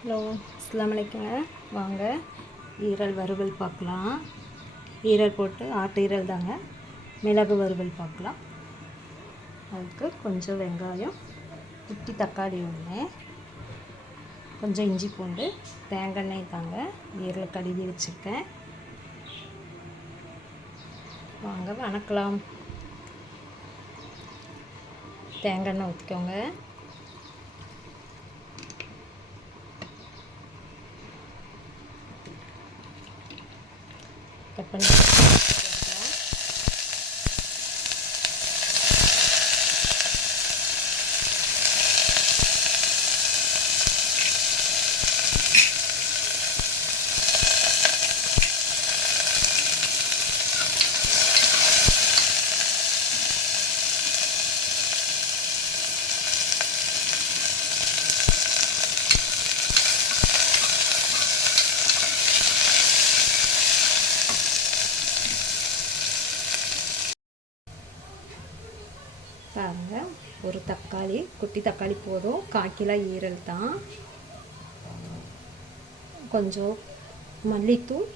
Hello, அஸ்ஸலாமு அலைக்குங்க. வாங்க ஈரல் வறுவல் பார்க்கலாம். ஈரல் போட்டு ஆட்டு ஈரல் தாங்க. மிளகு வறுவல் பார்க்கலாம். அதுக்கு கொஞ்சம் வெங்காயம், குட்டி தக்காளி ஒன்று, கொஞ்சம் இஞ்சி பூண்டு, தேங்காய் எண்ணெய் தாங்க. ஈரல் கழுவி வச்சுருக்கேன். வாங்க வணக்கலாம். தேங்காய் எண்ணெய் ஊற்றிக்கோங்க. கட் பண்ணி பாருங்கள். ஒரு தக்காளி, குட்டி தக்காளி போதும். 1/4 கிலோ ஈரல் தான். கொஞ்சம் மல்லித்தூள்,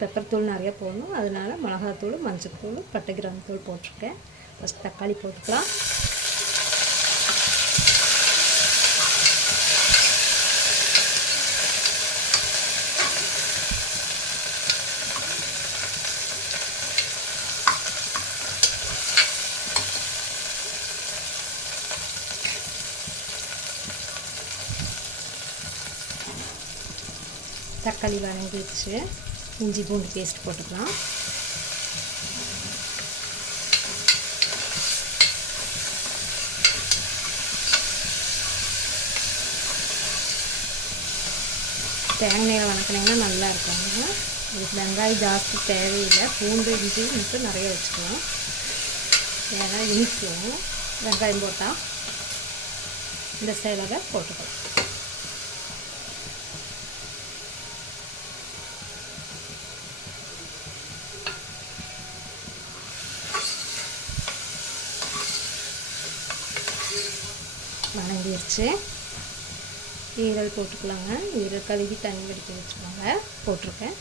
பெப்பர் தூள் நிறைய போடணும். அதனால மிளகாத்தூள், மஞ்சள் தூள், பட்டை கிராம்பு தூள் போட்டிருக்கேன். ஃபஸ்ட் தக்காளி போட்டுக்கலாம். தக்காளி வதங்கிடுச்சு. இஞ்சி பூண்டு பேஸ்ட் போட்டுக்கலாம். தேங்காய் வதக்கினீங்கன்னா நல்லா இருக்குங்க. இதுக்கு வெங்காயம் ஜாஸ்தி தேவையில்லை. பூண்டு இஞ்சி மட்டும் நிறைய வச்சுக்கலாம். ஏன்னா இனிக்கும் வெங்காயம் போட்டால். இந்த சைடாக போட்டுக்கலாம். வதங்கிடுச்சு. ஈரல் போட்டுக்கலாங்க. ஈரல் கழுவி தண்ணி வடிக்க வச்சுக்கோங்க. போட்டிருக்கேன்.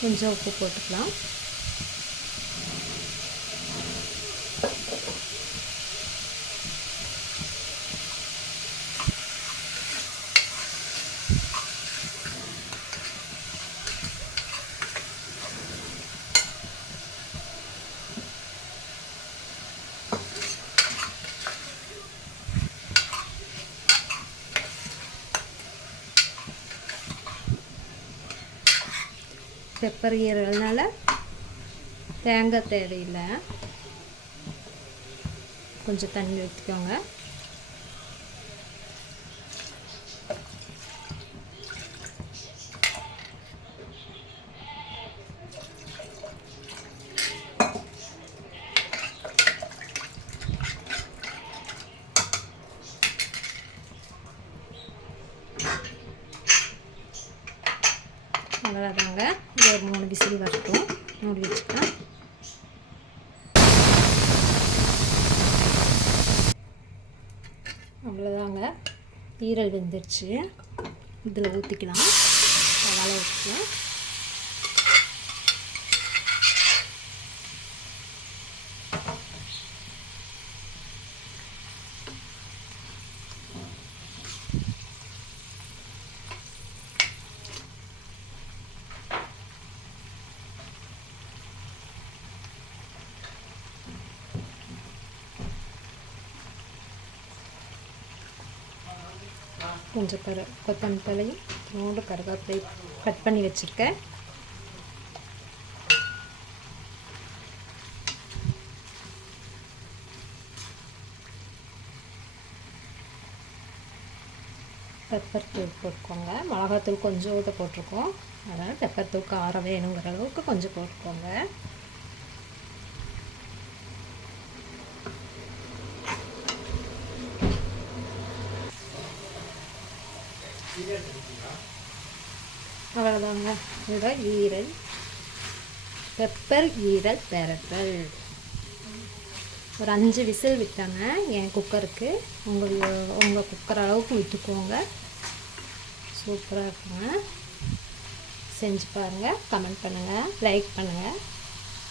கொஞ்சம் உப்பு போட்டுக்கலாம். பெப்பர் ஈரல்னால தேங்காய் தேவையில்லை. கொஞ்சம் தண்ணி ஊற்றிக்கோங்க. அவ்வளோதாங்க. ஒரு 3 விசில் வரட்டும். மூடி வச்சுக்கலாம். அவ்வளோதாங்க. ஈரல் வெந்துருச்சு. இதில் ஊற்றிக்கலாம். அதனால் ஊற்றிக்கலாம். கொஞ்சம் கொத்தமல்லி தலையும் நோண்டு கருவேப்பிலை கட் பண்ணி வச்சுருக்கேன். பெப்பர் தூள் போட்டுக்கோங்க. மிளகாத்தூள் கொஞ்சம் ஊற்ற போட்டிருக்கோம். அதனால் பெப்பர் தூள் காரம் வேணுங்கிற அளவுக்கு கொஞ்சம் போட்டுக்கோங்க. அவ்வளோதாங்க. இதோட ஈரல் பெப்பர் ஈரல் பெரட்டல். ஒரு 5 விசில் விட்டாங்க என் குக்கருக்கு. உங்கள் குக்கர் அளவுக்கு விட்டுக்கோங்க. சூப்பராக இருக்குங்க. செஞ்சு பாருங்கள். கமெண்ட் பண்ணுங்கள், லைக் பண்ணுங்கள்,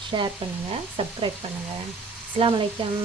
ஷேர் பண்ணுங்கள், சப்ஸ்கிரைப் பண்ணுங்கள். அஸ்ஸலாமு அலைக்கும்.